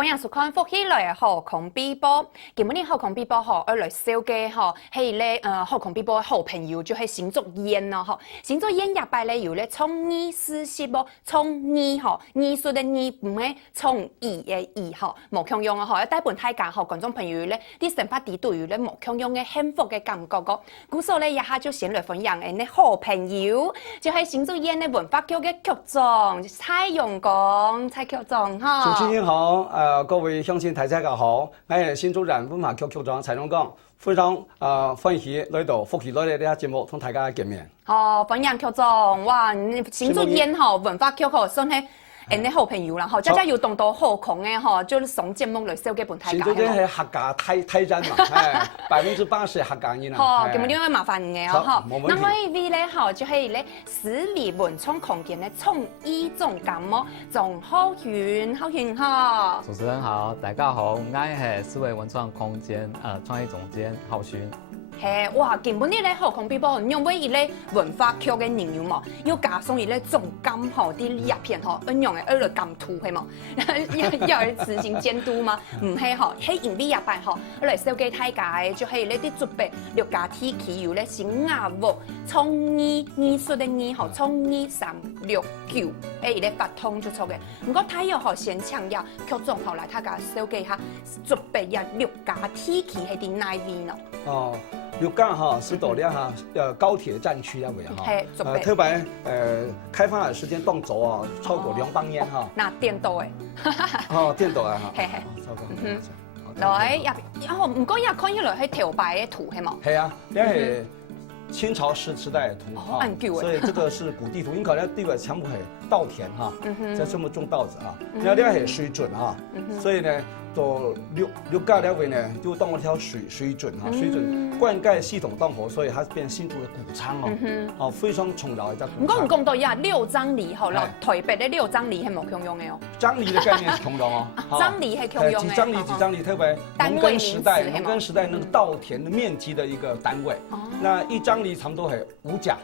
歡迎收看福喜來航空比報。今日航空比報吼，而來紹介吼，係咧航空比報嘅好朋友就係新竹燕咯吼。新竹燕入擺咧有咧創意思想啵，創意吼，藝術嘅藝唔係創意嘅意吼，無強用啊吼，帶本大家吼觀眾朋友咧，啲生活啲對於咧無強用嘅幸福嘅感覺個。故所咧一下就先來分享誒，好朋友就係新竹燕嘅文化局嘅局長蔡永光，蔡局長哈。主持人好，各位鄉親大家好，我係新竹縣文化局局長蔡永光，非常歡喜來到福喜來呢個節目同大家見面。哦，歡迎局長，哇！新竹燕吼文化局吼算係誒好朋友啦，吼，家家有動到好空嘅吼，就上節目來紹介本大家。新竹燕係客家泰山嘛，80%客家人啦。好，咁呢個麻煩嘅哦，吼。冇問題。咁我呢位咧，吼就係咧市立文創空間嘅創意總監哦，總浩雲，浩雲哈。主持人好，大家好，我係市立文創空間創意總監浩雲。係哇，根本呢咧航空比報，因為伊咧文化局嘅人員嘛，要加上伊咧總監吼啲葉片吼，一樣嘅二來監督係嘛，要執行監督嘛，唔係吼，喺營業入邊吼，我嚟紹介大家就係呢啲準備六家體企有咧新亞屋創意藝術嘅藝吼，創意369，誒咧發通出錯嘅，唔過睇又吼先強調局長後來大家紹介下準備入六家體企係啲哪邊咯？哦。六家哈是到了哈高鐵站區那位哈，特別開發的時間動軸啊超過200年哈。那電動誒？哦，電動啊哈。係係。超過。來入，唔過入看起來係條白嘅圖係嘛？係啊，呢係清朝時代嘅圖哈，所以這個是古地圖。因為呢地位全部係稻田哈，在全部種稻子啊，然後呢係水準哈，所以呢。到六家兩位呢，就當一條水準哈，水準灌溉系統當好，所以它變新竹的谷倉哦，哦非常重要一隻谷倉。唔講到呀，6張犁吼，落台北的6張犁係冇強用嘅哦。張犁的概念是強用哦，張犁係強用嘅。幾張犁，特別農耕時代那個稻田的面積的一個單位。那一張犁差不多係5甲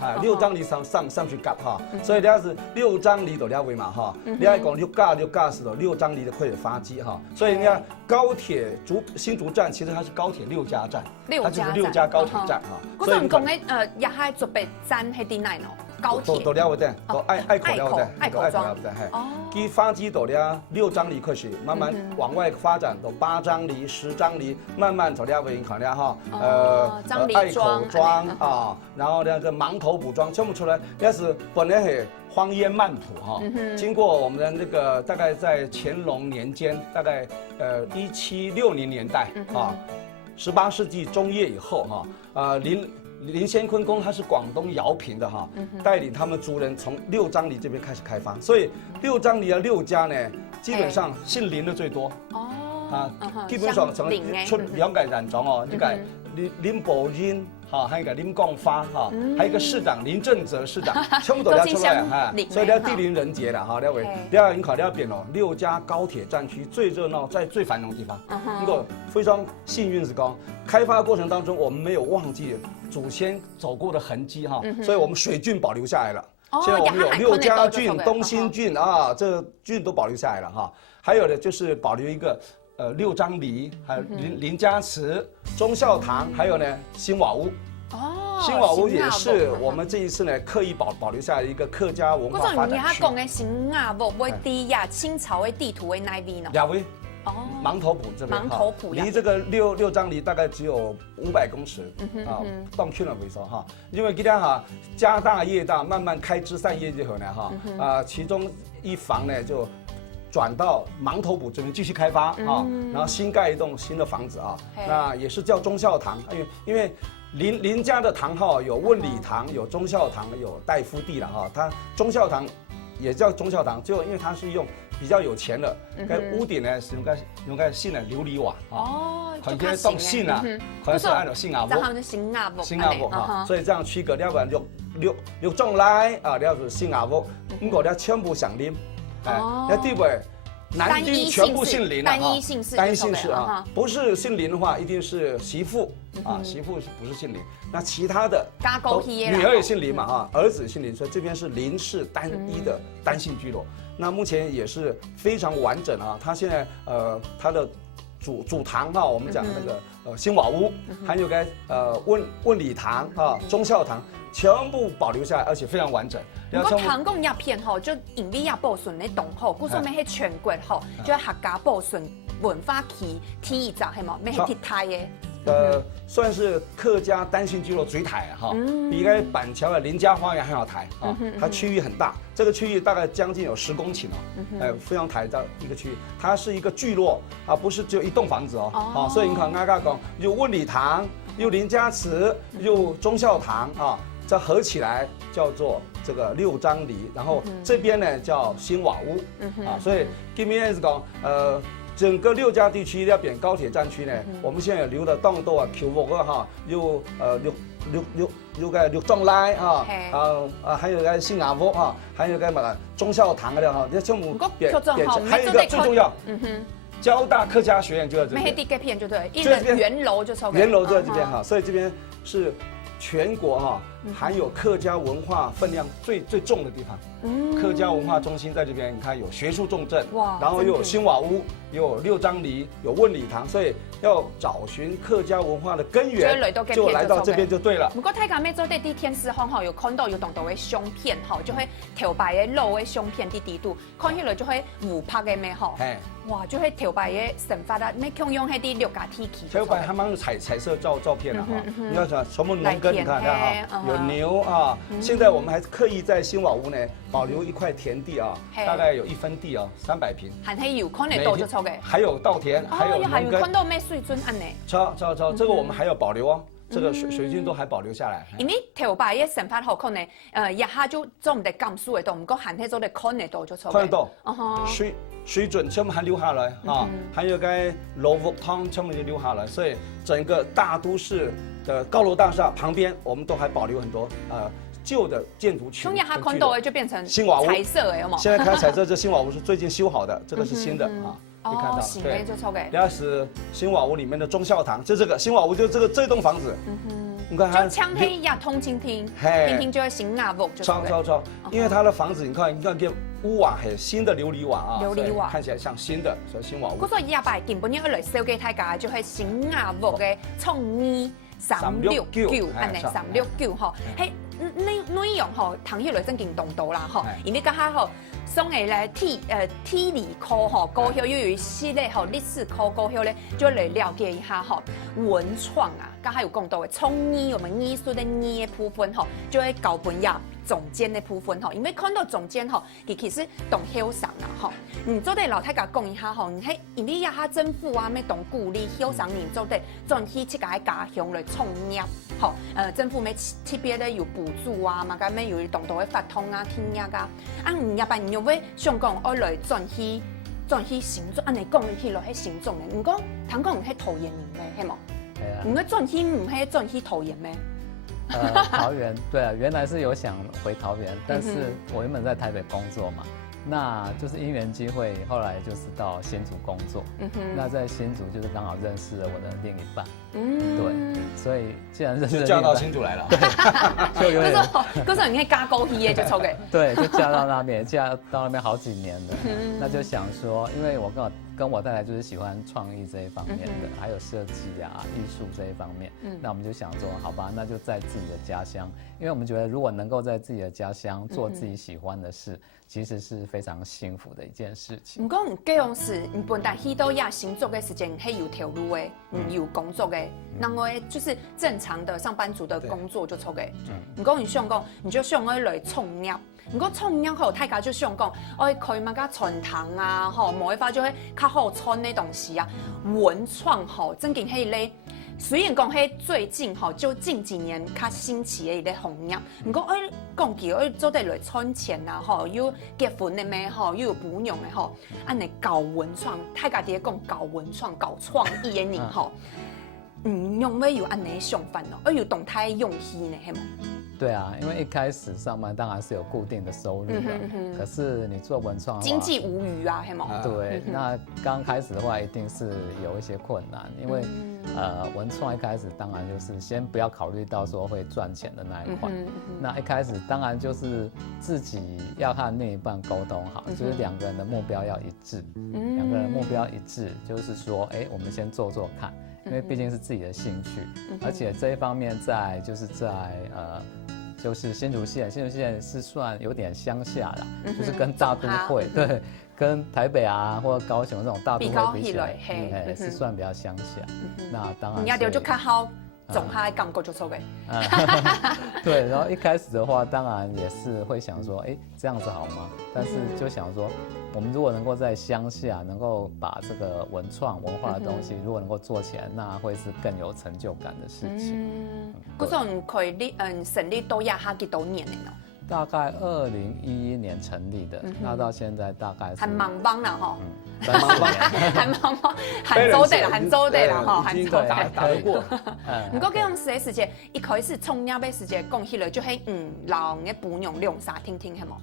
啊，6張犁上去夾哈，所以你要是6張犁到兩位嘛哈，你要講六甲是到6張犁的可以發跡哈，所以你看高鐵新竹站其實它是高鐵6家站，它就是6家高鐵站哈。嗰陣講嘅也係準備站喺啲哪咯？高鐵。到了位的，到愛口了的，愛口莊。哦。佢發跡到了6張犁開始，慢慢往外發展到8張犁、10張犁，慢慢到了位看了哈，愛口莊啊，然後那個芒頭埔莊全部出來，那是本來係荒煙漫土哈，經過我們的那個大概在乾隆年間，大概1760年代啊，18世紀中葉以後哈，林先坤公他是廣東饒平的哈，帶領他們族人從6張犁這邊開始開發，所以6張犁的6家呢，基本上姓林的最多。哦，基本上從出兩個人種哦，一個林寶英哈，還有一個林貢發哈，還有一個市長林正澤市長，全部都要出來哈，所以要地靈人傑了哈，兩位，要你考慮變咯，6家高鐵站區最熱鬧、最繁榮的地方，不過非常幸運是講，開發過程當中我們沒有忘記祖先走過的痕跡哈，所以我們水郡保留下來了。現在我們有6家郡、東興郡啊，這郡都保留下來了哈。還有的就是保留一個6張犁，還有林家祠、忠孝堂，還有呢新瓦屋。哦，新瓦屋也是我們這一次呢刻意保留下來一個客家文化發展區。嗰陣而家講嘅新瓦屋，會啲呀清朝嘅地圖喺哪邊呢？兩位。哦，芒頭埔這邊，芒頭埔離這個六張犁大概只有500公尺啊，當區了為說哈，因為今天哈家大業大，慢慢開枝散葉之後呢哈，其中一房呢就轉到芒頭埔這邊繼續開發啊，然後新蓋一棟新的房子啊，那也是叫忠孝堂，因為林家的堂號有問禮堂，有忠孝堂，有大夫第了哈，它忠孝堂也叫忠孝堂，就因為它是用。比較有錢的，屋頂呢是用個新的琉璃瓦哦，可能當新啊，可能是按照新亞屋，新亞屋哈，所以這樣區隔，要不然就六種來啊，了是新亞屋，如果你全部上林，哎，那地位男丁全部姓林单一姓氏，单一姓氏啊，不是姓林的话，一定是媳妇啊，媳妇不是姓林，那其他的女儿也姓林嘛啊，儿子姓林，所以这边是林氏单一的单姓聚落。那目前也是非常完整啊，它现在它的主堂哈，我们讲的那个新瓦屋，还有个问礼堂啊、忠孝堂，全部保留下来，而且非常完整。不过唐宫鸦片吼，就因为也保存咧同好，故说咩喺全国吼，就客家保存文化期第一集系冇咩係鐵台嘅。算是客家单姓聚落最台哈，比个板桥的林家花园还要台啊。它区域很大，这个区域大概将近有10公顷哦，非常台的一个区域。它是一个聚落啊，不是只有一栋房子哦。啊，所以你看阿嘎讲，有问礼堂，有林家祠，有忠孝堂啊，这合起来叫做这个6张犁，然后这边呢叫新瓦屋啊，所以今天是讲整个6家地区那边高铁站区呢，我们现在有留的当多啊 Q5个哈，有六庄来啊，还有个新雅屋啊，还有个嘛忠孝堂的哈，这全部变成，还有一个最重要，交大客家学院就在这边，没地个片就对，一人圆楼就超圆楼就在这边哈，所以这边是全国哈含有客家文化分量最重的地方。客家文化中心在这边，你看有学术重镇，然后又有新瓦屋，有6张犁，有问礼堂，所以要找寻客家文化的根源，就来到这边就对了。不过大家每做啲天丝巷吼，有看到有同道的相片吼，就会头摆的路的相片啲地图，看起来就会湖拍的咩吼，哇，就会头摆的神发啦，咩共用迄啲6家天气。头摆还蛮有彩色照片的哈，你要讲什么农耕，你看哈，有牛啊，现在我们还刻意在新瓦屋呢。保留一块田地啊，大概有1分地啊，300平。还係有看得到就錯嘅。还有稻田，还有農耕。看到咩水準安呢？超，這個我們還要保留哦，這個水準都還保留下來。因為頭擺嘅神法好可能，一下就做唔得咁數嘅度，唔過還係做得看得到就錯。看得到。水準全部還留下來啊，還有個老屋湯全部都留下來，所以整個大都市的高樓大廈旁邊，我們都還保留很多旧的建築群，從一下看到的就變成新瓦屋，彩色的有冇？現在看彩色，這新瓦屋是最近修好的，這個是新的啊，可以看到。對，就錯嘅。然後是新瓦屋裡面的忠孝堂，就這個新瓦屋，就這棟房子。你看它。就搶起一通蜻蜓，蜻蜓就係新瓦屋。超，因為它的房子，你看這屋瓦係新的琉璃瓦啊，琉璃瓦看起來像新的，所以新瓦屋。嗰個一擺根本要嚟燒給大家，就係新瓦屋嘅創意369，安尼369吼，係。內容吼，唐起來真勁動到啦吼，因為家下吼送嘅咧體理科吼高校又有一系列吼歷史科高校咧，就嚟了解一下吼文創啊，家下有講到嘅創意，我們藝術的藝部分吼，就會搞本呀總監的部分吼，因為看到總監吼，其實懂曉賞啊吼，做對老太家講一下吼，係因為一下政府啊，咩懂鼓勵曉賞人做對，轉去自家家鄉來創業，吼，政府咩特別的有補助啊，嘛，咁咩有動到嘅發通啊、聽嘢噶，一般又會想講我來轉去行政，安尼講起來係行政嘅，唔講坦講唔係桃園人咩，係冇？係啊。唔係轉去桃園咩？桃園對啊，原來是有想回桃園，但是我原本在台北工作嘛，那就是因緣機會，後來就是到新竹工作。那在新竹就是剛好認識了我的另一半。對，所以既然認識，就嫁到新竹來了。就有點，嗰時候你係嫁高鐵就錯嘅。對，就嫁到那邊，嫁到那邊好幾年了。那就想說，因為我跟我太太就是喜歡創意這一方面的，還有設計啊、藝術這一方面。那我們就想說，好吧，那就在自己的家鄉，因為我們覺得如果能夠在自己的家鄉做自己喜歡的事，其實是非常幸福的一件事情。唔講唔計樣是，你本來去到亞新做嘅時間係有條路嘅，有工作嘅，然後就是正常的上班族的工作就錯嘅。唔講你想講，你就想要來創業。如果創業後，大家就想講，開乜家傳統啊，吼，冇法就係較好創的東西啊，文創吼，真嘅係咧。雖然講係最近吼，就近幾年較興起嘅一個行業，不過講起做得來賺錢啊，吼，又結婚的咩，吼，又有保養的吼，安尼搞文創，大家啲講搞文創、搞創意嘅人吼。用为有安尼想法咯，而有动态用气呢，系冇？对啊，因为一开始上班当然是有固定的收入的，可是你做文创的话经济无虞啊，系冇？对，那刚开始的话一定是有一些困难，因为文创一开始当然就是先不要考虑到说会赚钱的那一块，那一开始当然就是自己要和另一半沟通好，就是两个人的目标要一致，两个人目标一致，就是说，我们先做做看。因为毕竟是自己的兴趣，而且这一方面就是新竹县是算有点乡下啦，就是跟大都会对，跟台北啊或者高雄这种大都会比起来，是算比较乡下。那当然，你要就看好总下的感觉就错嘅。对，然后一开始的话，当然也是会想说，这样子好吗？但是就想说，我们如果能够在乡下能够把这个文创文化的东西，如果能够做起来，那会是更有成就感的事情。嗰陣佢成立到呀下幾多年呢？大概2011年成立的，那到现在大概是很忙幫啦嗬，很忙很周地啦，很周地啦嗬，很周地打得過。唔過嗰陣時嘅一開始創業嘅時節講起來就係老嘅伴娘兩沙聽聽係冇？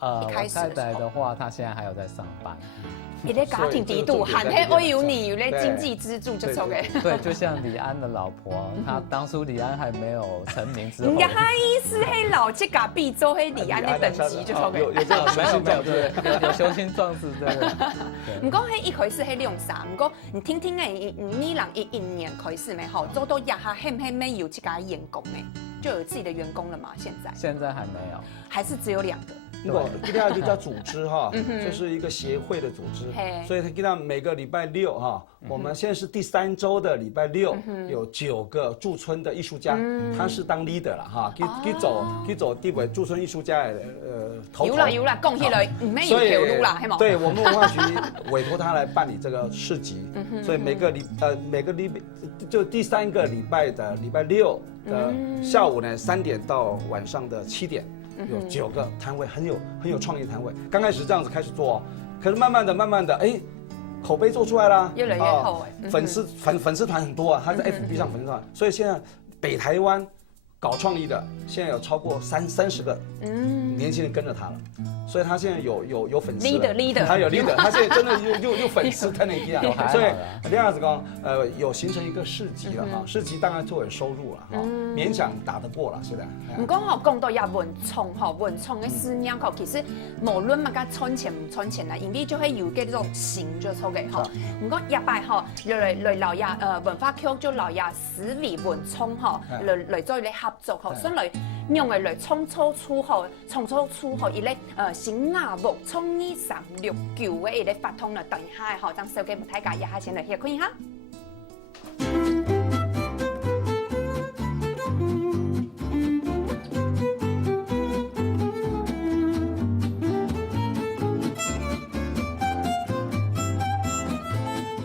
我太太的話，她現在還有在上班。你的家庭地度，喊嘿我有你有咧經濟支柱就錯嘅。對，就像李安的老婆，她當初李安還沒有成名之後，人家意思係老這個必做係李安的等級就錯嘅。有這個雄心壯志，有雄心壯志，對。唔講係一開始係兩沙，唔過你聽聽誒，你人一年開始咪好，做到一下係咪有這個員工誒？就有自己的員工了嘛？現在還沒有，還是只有2個。一定要就叫組織哈，就是一個協會的組織，所以他給他每個禮拜6哈，我們現在是第3週的禮拜6，有9個駐村的藝術家，他是當 leader 了哈，佢走地位駐村藝術家頭頭。有啦，恭喜你，唔咩要條路啦，係冇？對，我們文化局委託他來辦理這個市集，所以每個就第3個禮拜的禮拜6的下午呢3點到晚上的7點。有9個攤位，很有創意攤位。剛開始這樣子開始做，可是慢慢的，口碑做出來啦，越來越好。粉絲團很多啊，他在 FB 上粉絲團，所以現在北台灣搞創意的，現在有超過30個年輕人跟着他了，所以他現在有粉絲 leader， 他有 leader， 他現在真的有粉絲在那邊啊，所以這樣子講，有形成一個市集了哈，市集當然就有收入了哈，勉強打得過了，現在。唔講到也文創嘅思念其實無論乜嘢賺錢唔賺錢啦，因為就係有嘅種心就錯嘅嗬。唔講一擺來留下文化局就留下思維文創來做嚟合作所以用嚟創造出一類新亞木創意369嘅一類發通啦，等一下等小嘅大家一下先嚟睇看一下。